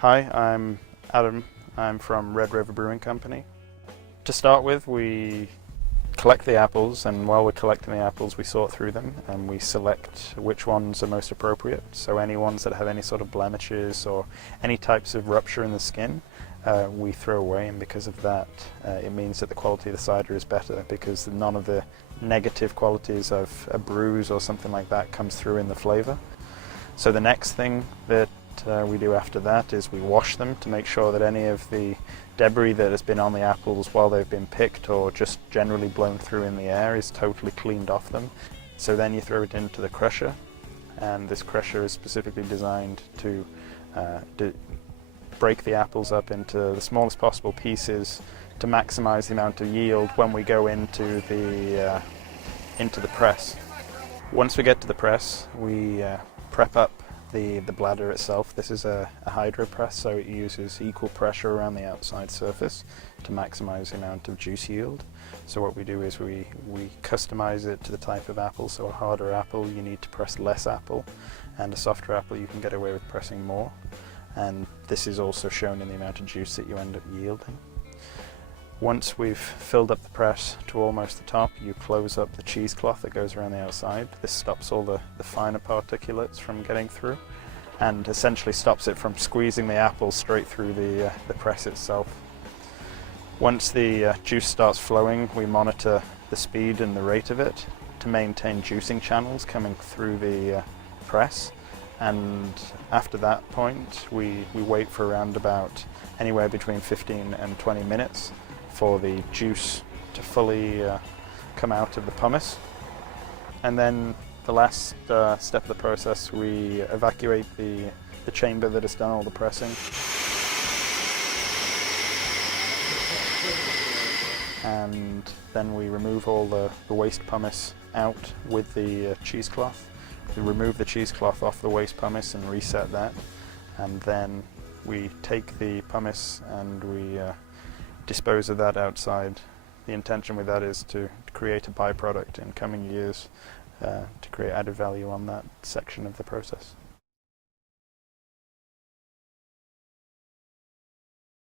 Hi, I'm Adam. I'm from Rover Brewing Company. To start with, we collect the apples, and while we're collecting the apples we sort through them and we select which ones are most appropriate. So any ones that have any sort of blemishes or any types of rupture in the skin we throw away, and because of that it means that the quality of the cider is better, because none of the negative qualities of a bruise or something like that comes through in the flavour. So the next thing that we do after that is we wash them to make sure that any of the debris that has been on the apples while they've been picked or just generally blown through in the air is totally cleaned off them. So then you throw it into the crusher, and this crusher is specifically designed to break the apples up into the smallest possible pieces to maximize the amount of yield when we go into the press. Once we get to the press, we prep up the bladder itself. This is a hydro press, so it uses equal pressure around the outside surface to maximize the amount of juice yield. So what we do is we customize it to the type of apple. So a harder apple, you need to press less apple, and a softer apple, you can get away with pressing more. And this is also shown in the amount of juice that you end up yielding. Once we've filled up the press to almost the top, you close up the cheesecloth that goes around the outside. This stops all the finer particulates from getting through, and essentially stops it from squeezing the apple straight through the press itself. Once the juice starts flowing, we monitor the speed and the rate of it to maintain juicing channels coming through the press. And after that point, we wait for around about anywhere between 15 and 20 minutes for the juice to fully come out of the pumice. And then the last step of the process, we evacuate the chamber that has done all the pressing. And then we remove all the waste pumice out with the cheesecloth. We remove the cheesecloth off the waste pumice and reset that, and then we take the pumice and we dispose of that outside. The intention with that is to create a byproduct in coming years to create added value on that section of the process.